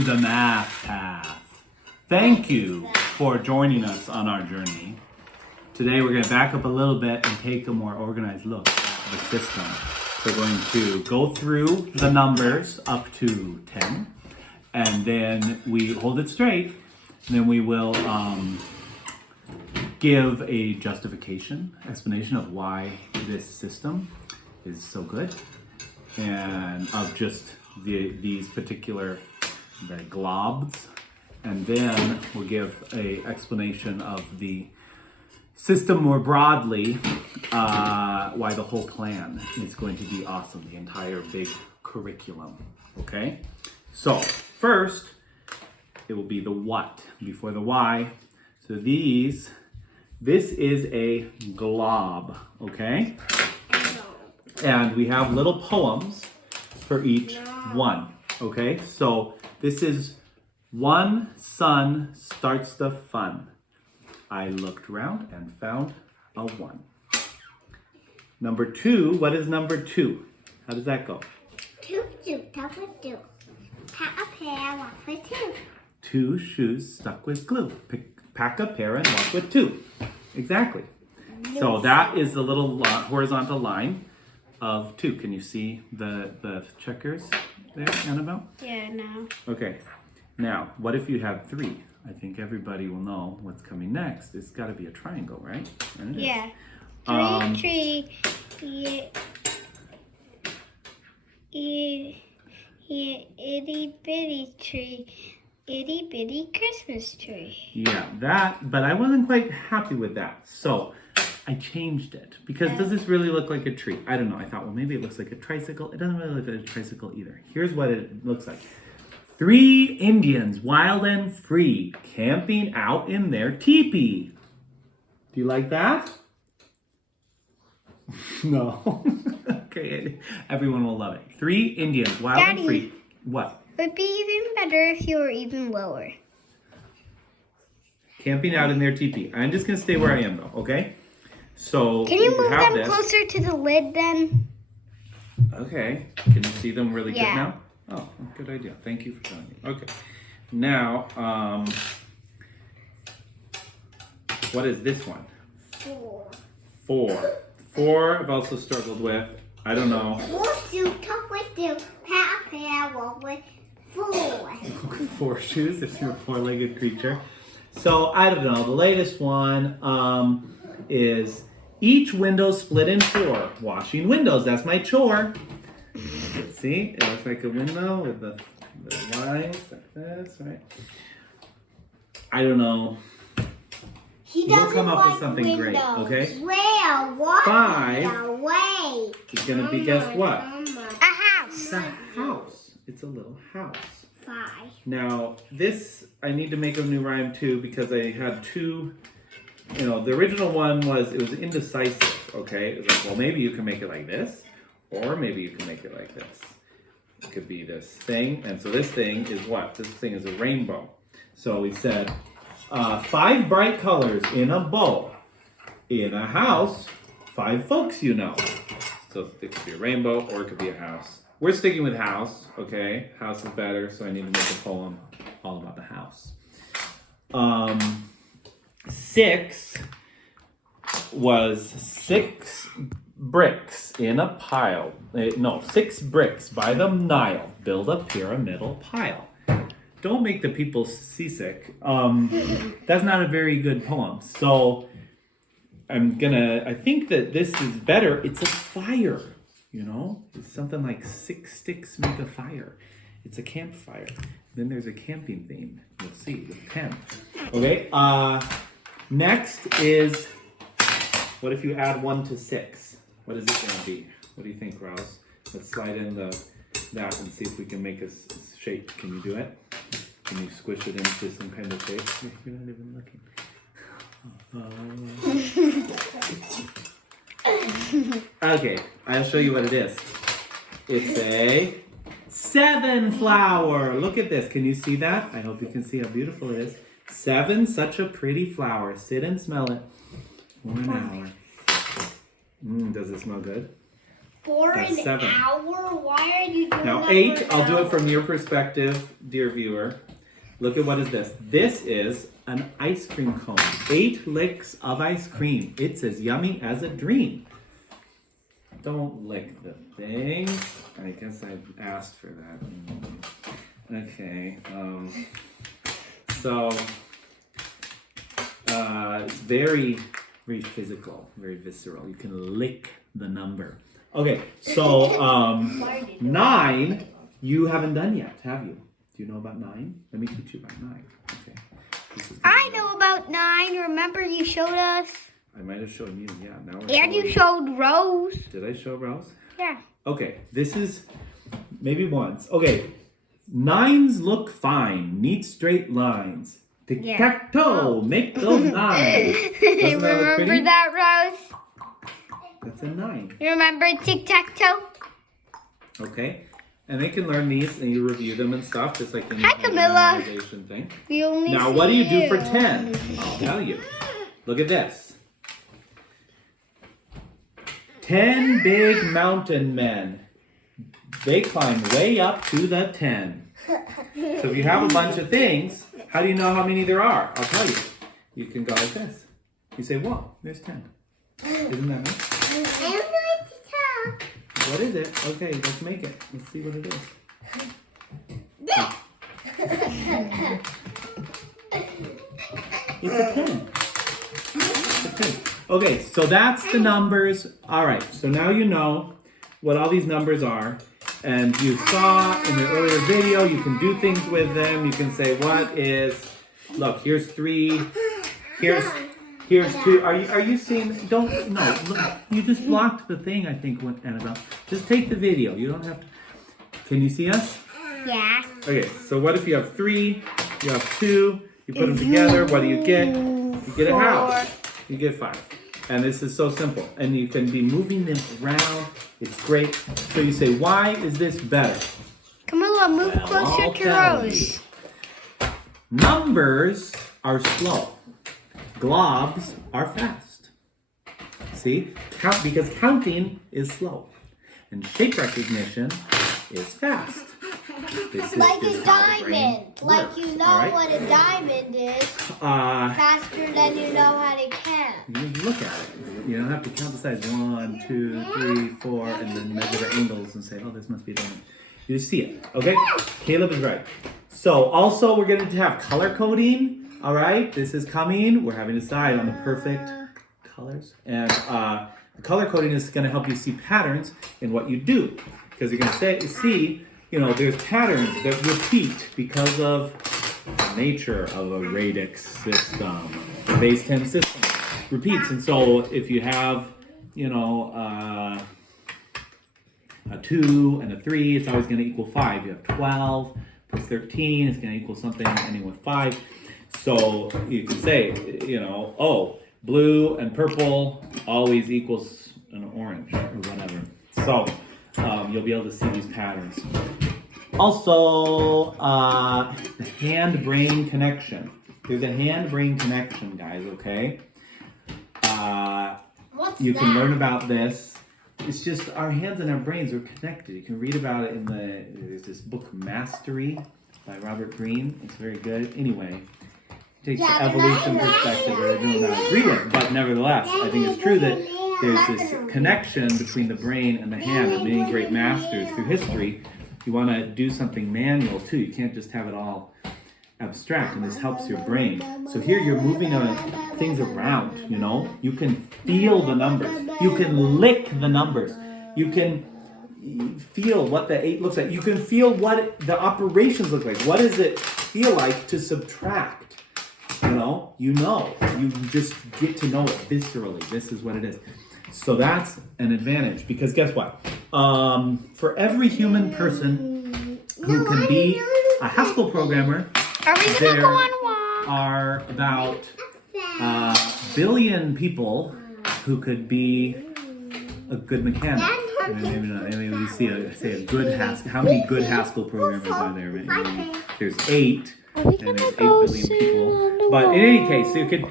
to the math path. Thank you for joining us on our journey. Today we're going to back up a little bit and take a more organized look at the system. We're going to go through the numbers up to 10, and then we hold it straight, and then we will give a justification, explanation of why this system is so good, and of just these particular globs, and then we'll give a explanation of the system more broadly, why the whole plan is going to be awesome, the entire big curriculum. Okay, so first it will be the what before the why. So this is a glob, okay? And we have little poems for each one, okay? So this is one sun starts the fun. I looked around and found a one. Number two, what is number two? How does that go? Two shoes stuck with glue. Pack a pair, walk with two. Two shoes stuck with glue. Pack a pair and walk with two. Exactly. So that is the little horizontal line of two. Can you see the checkers there, Annabelle? Yeah, no. Okay. Now, what if you have three? I think everybody will know what's coming next. It's got to be a triangle, right? And it is. Yeah. Tree. Itty bitty tree. Itty bitty Christmas tree. Yeah, but I wasn't quite happy with that. So I changed it because does this really look like a tree? I don't know. I thought, well, maybe it looks like a tricycle. It doesn't really look like a tricycle either. Here's what it looks like. 3 Indians, wild and free, camping out in their teepee. Do you like that? No. Okay, everyone will love it. 3 Indians, wild and free. What? Would be even better if you were even lower. Camping out in their teepee. I'm just going to stay where I am, though, okay? So can you move them this closer to the lid, then? Okay. Can you see them really good Yeah. now? Oh, good idea. Thank you for telling me. Okay. Now, what is this one? 4. 4 I've also struggled with. I don't know. 4 shoes tucked with two. Pack a pair, walk with 4. 4 shoes if you're a 4-legged creature. So, I don't know. The latest one is each window split in 4. Washing windows. That's my chore. See? It looks like a window with the lines like this, right? I don't know. We'll come up with something great, okay? Where? What? 5 Wait. is going to be, guess what? A house. It's a house. It's a little house. 5. Now, this, I need to make a new rhyme too because I had 2, the original one was indecisive, okay? It was like, well, maybe you can make it like this, or maybe you can make it like this. It could be this thing, and so this thing is what? This thing is a rainbow. So we said, 5 bright colors in a bow. In a house, 5 folks you know. So it could be a rainbow or it could be a house. We're sticking with house, okay? House is better, so I need to make a poem all about the house. 6 was 6 bricks in a pile. 6 bricks by the Nile. Build a pyramidal pile. Don't make the people seasick. That's not a very good poem. So I think that this is better. It's a fire, It's something like 6 sticks make a fire. It's a campfire. Then there's a camping theme. You'll see with 10. Okay, next is, what if you add 1 to 6? What is it going to be? What do you think, Rouse? Let's slide in that and see if we can make a shape. Can you do it? Can you squish it into some kind of shape? You're not even looking. Okay, I'll show you what it is. It's a 7 flower. Look at this. Can you see that? I hope you can see how beautiful it is. 7, such a pretty flower. Sit and smell it. 1 hour. Does it smell good? For That's an 7. hour? Why are you doing Now that 8, for an I'll do hour? it from your perspective, dear viewer. Look at what is this. This is an ice cream cone. 8 licks of ice cream. It's as yummy as a dream. Don't lick the thing. I guess I asked for that. Okay. So it's very, very physical, very visceral. You can lick the number. Okay, so 9, you haven't done yet, have you? Do you know about 9? Let me teach you about 9. Okay. I know about 9. Remember you showed us? I might have showed you, yeah. Now we're And you showing- showed Rose. Did I show Rose? Yeah. Okay, this is maybe once. Okay, 9s look fine, neat straight lines. Tic-tac-toe, make those 9s. Doesn't that look pretty? Remember that, Rose? That's a 9. You remember tic-tac-toe? Okay, and they can learn these and you review them and stuff, just like any Hi, kind of Camilla. memorization thing. We only Now, see what do you do you. for 10? I'll tell you. Look at this. 10 big mountain men. They climb way up to the 10. So if you have a bunch of things, how do you know how many there are? I'll tell you. You can go like this. You say, whoa, there's 10. Isn't that nice? I'm going to talk. What is it? Okay, let's make it. Let's see what it is. It's a 10. It's a 10. Okay, so that's the numbers. All right, so now you know what all these numbers are. And you saw in the earlier video, you can do things with them. You can say, what is, look, here's 3, here's 2. Are you seeing, don't, no, look, you just blocked the thing, I think, Annabelle. Just take the video, you don't have to. Can you see us? Yeah. Okay, so what if you have 3, you have 2, you put them together, what do you get? You get a house. You get 5. And this is so simple. And you can be moving them around. It's great. So you say, why is this better? Camilla, move Well, closer I'll to tell Rose. you. Numbers are slow. Globs are fast. See? Because counting is slow. And shape recognition is fast. This Like is a how the brain diamond. Like works, you know all right? what a diamond is. Faster than you know how to count. You look at it. You don't have to count the sides. 1, 2, 3, 4, and then measure the angles and say, oh, this must be a diamond. You see it, okay? Caleb is right. So also we're going to have color coding, all right? This is coming. We're having to decide on the perfect colors. And the color coding is going to help you see patterns in what you do. Because you're going to see, you know, there's patterns that repeat because of the nature of a radix system. The base 10 system repeats. And so if you have, you know, a 2 and a 3, it's always going to equal 5. You have 12 plus 13, it's going to equal something ending with 5. So you can say, you know, oh, blue and purple always equals an orange or whatever. So you'll be able to see these patterns. Also, the hand-brain connection. There's a hand-brain connection, guys, okay? You can learn about this. It's just our hands and our brains are connected. You can read about it in there's this book, Mastery, by Robert Greene. It's very good. Anyway, it takes the evolution perspective that I do not agree with, but nevertheless, I think it's true that there's this connection between the brain and the hand, and many great masters through history. You want to do something manual too. You can't just have it all abstract, and this helps your brain. So here you're moving things around, you know. You can feel the numbers. You can lick the numbers. You can feel what the 8 looks like. You can feel what the operations look like. What does it feel like to subtract? You just get to know it viscerally. This is what it is. So that's an advantage, because guess what? For every human person who can be a Haskell programmer, Are we gonna there go on a walk? are about a billion people who could be a good mechanic. Maybe not. Maybe we say a good Haskell. How many good Haskell programmers are there? Maybe there's 8, and there's 8 billion people. But in any case, you could,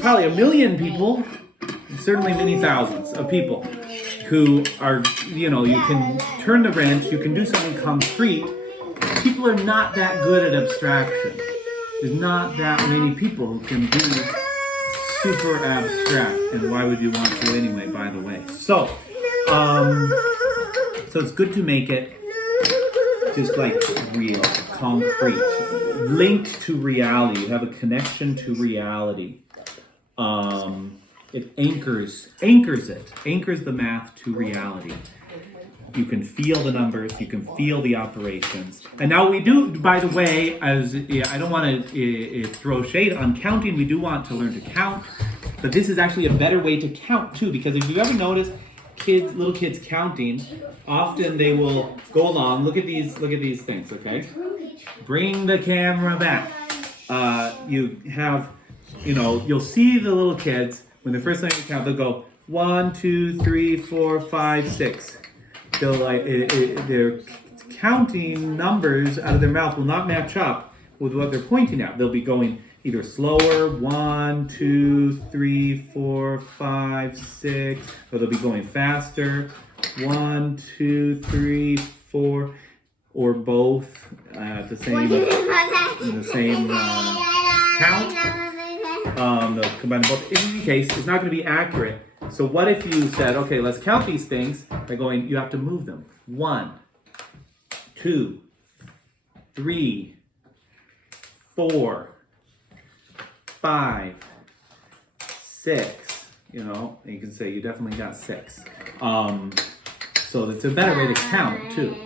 probably a million people, certainly many thousands of people who are, you can turn the wrench, you can do something concrete. People are not that good at abstraction. There's not that many people who can do super abstract. And why would you want to anyway, by the way? So it's good to make it just like real, concrete, linked to reality. You have a connection to reality. It anchors the math to reality. You can feel the numbers, you can feel the operations. And now we do, by the way, I don't want to throw shade on counting. We do want to learn to count, but this is actually a better way to count too, because if you ever notice little kids counting, often they will go along. Look at these things, okay? Bring the camera back. You have, you'll see the little kids when they're first learning to count. They'll go 1, 2, 3, 4, 5, 6. They'll they're counting numbers out of their mouth will not match up with what they're pointing at. They'll be going either slower, 1, 2, 3, 4, 5, 6, or they'll be going faster, 1, 2, 3, 4, or both at the same count. They'll combine both. In any case, it's not going to be accurate. So what if you said, okay, let's count these things by going, you have to move them. 1, 2, 3, 4, 5, 6. You can say you definitely got 6. So it's a better way to count too.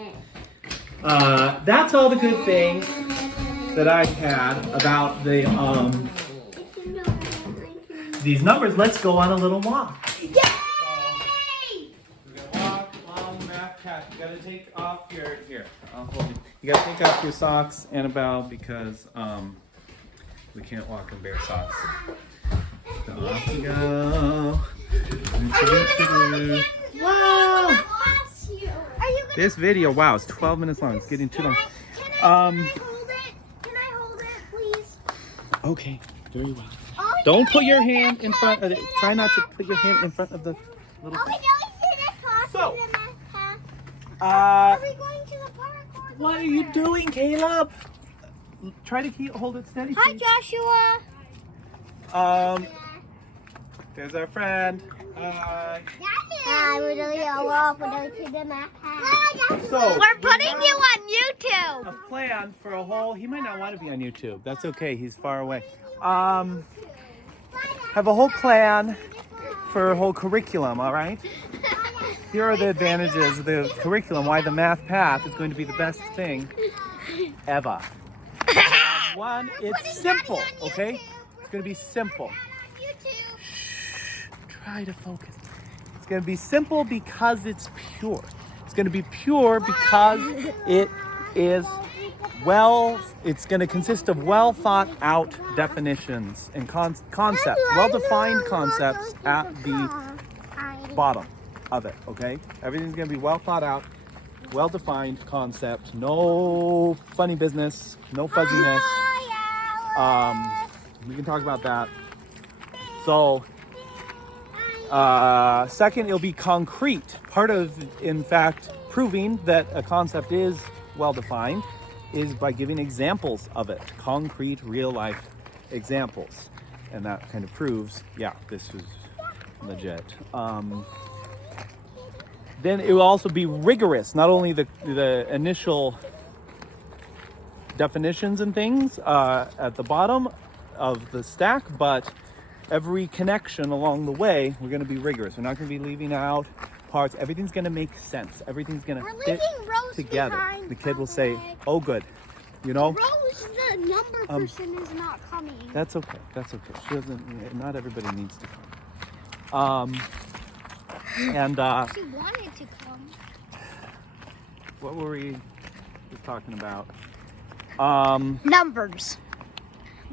That's all the good things that I had about these numbers. Let's go on a little walk. Yay! We're gonna walk along math path. You gotta take off I'll hold you. You gotta take off your socks, Annabelle, because we can't walk in bare socks. So off we go. Wow! This video, wow, it's 12 minutes long. It's getting too long. Can I hold it, please? Okay, very well. Don't put your hand in front of it. Try not to put your hand in front of the little thing. So, are we going to the park? What are you doing, Caleb? Try to hold it steady. Hi, please. Joshua. There's our friend. We're putting you on YouTube. A plan for a whole. He might not want to be on YouTube. That's okay. He's far away. Have a whole plan for a whole curriculum. All right. Here are the advantages of the curriculum. Why the math path is going to be the best thing ever. One, it's simple. Okay. It's going to be simple. Shh, try to focus. It's going to be simple because it's pure. It's going to be pure because it is it's going to consist of well thought out definitions and concepts, well-defined concepts at the bottom of it, okay? Everything's going to be well thought out, well-defined concept, no funny business, no fuzziness. We can talk about that. So, second, it'll be concrete. Part of, in fact, proving that a concept is well-defined is by giving examples of it, concrete, real-life examples. And that kind of proves, yeah, this was legit. Then it will also be rigorous, not only the initial definitions and things at the bottom of the stack, but every connection along the way, we're going to be rigorous. We're not going to be leaving out parts. Everything's going to make sense. Everything's going to fit together. The kid will say, oh, good. Rose, the number person, is not coming. That's okay. That's okay. She doesn't, not everybody needs to come. She wanted to come. What were we just talking about? Numbers.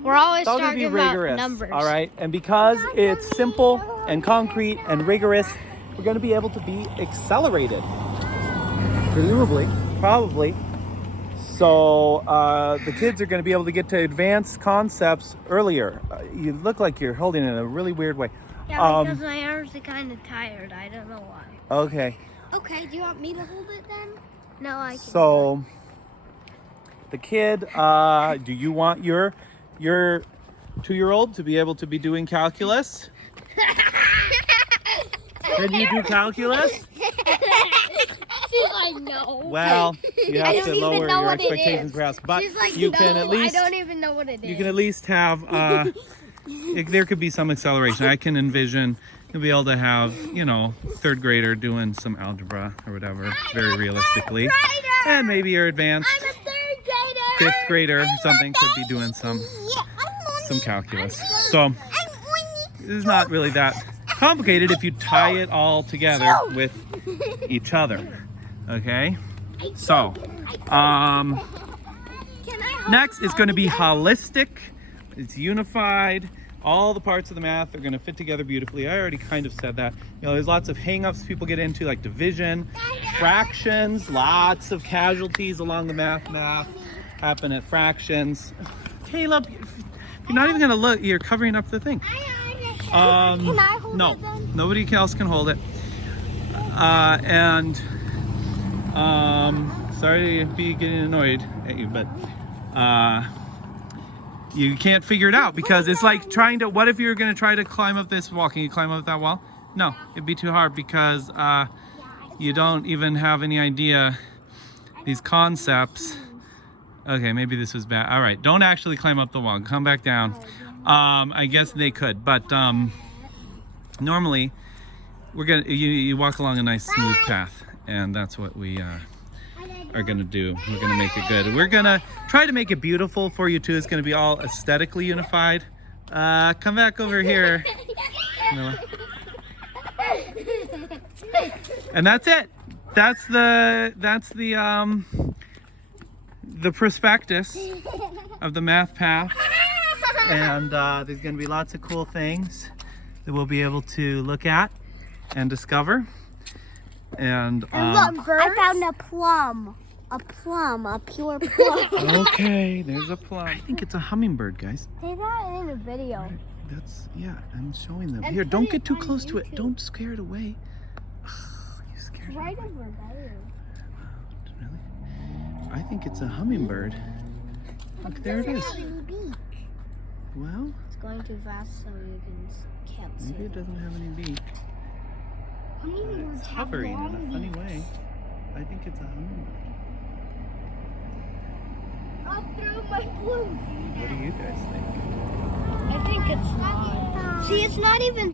We're always talking talking about numbers. All right, and because it's simple and concrete and rigorous, we're going to be able to be accelerated, presumably, probably. So the kids are going to be able to get to advanced concepts earlier. You look like you're holding it in a really weird way. Yeah, because my arms are kind of tired. I don't know why. Okay. Okay, do you want me to hold it then? No, I can. So, the kid, do you want your 2-year-old to be able to be doing calculus? Can you do calculus? She's like, no. Well, you have to don't even lower know your what it expectations is. perhaps, but She's like, you no, can at least I don't even know what it is. you can at least have there could be some acceleration. I can envision you'll be able to have, you know, 3rd grader doing some algebra or whatever, very realistically. And maybe your advanced I'm a 3rd grader. 5th grader or something could be doing some calculus. So it's not really that complicated if you tie it all together with each other. Okay? So, next is going to be holistic. It's unified. All the parts of the math are going to fit together beautifully. I already kind of said that. You know, there's lots of hang-ups people get into, like division, fractions, lots of casualties along the math happen at fractions. Caleb, you're not even going to look. You're covering up the thing. Can I hold No, it then? nobody else can hold it. Sorry to be getting annoyed at you, but you can't figure it out because it's like trying to, what if you're going to try to climb up this wall? Can you climb up that wall? No, it'd be too hard because you don't even have any idea these concepts. Okay, maybe this was bad. All right, don't actually climb up the wall. Come back down. I guess they could, but normally we're gonna you walk along a nice smooth path, and that's what we are gonna do. We're gonna make it good. We're gonna try to make it beautiful for you too. It's gonna be all aesthetically unified. Come back over here, Mila. And that's it. That's the prospectus of the math path. And there's going to be lots of cool things that we'll be able to look at and discover. And I found a plum. A pure plum. okay, there's a plum. I think it's a hummingbird, guys. Say that in a video. That's, yeah, I'm showing them. And Here, put don't it get too on close to it. YouTube. Don't scare it away. You scared it Right away. over there. Really? I think it's a hummingbird. Look, there it is. Well, It's going too fast so you can't see maybe it it. doesn't have any beak. It's hovering in a funny way. I think it's a hummingbird. I'll throw my balloons. What do you guys think? I think it's not. See, it's not even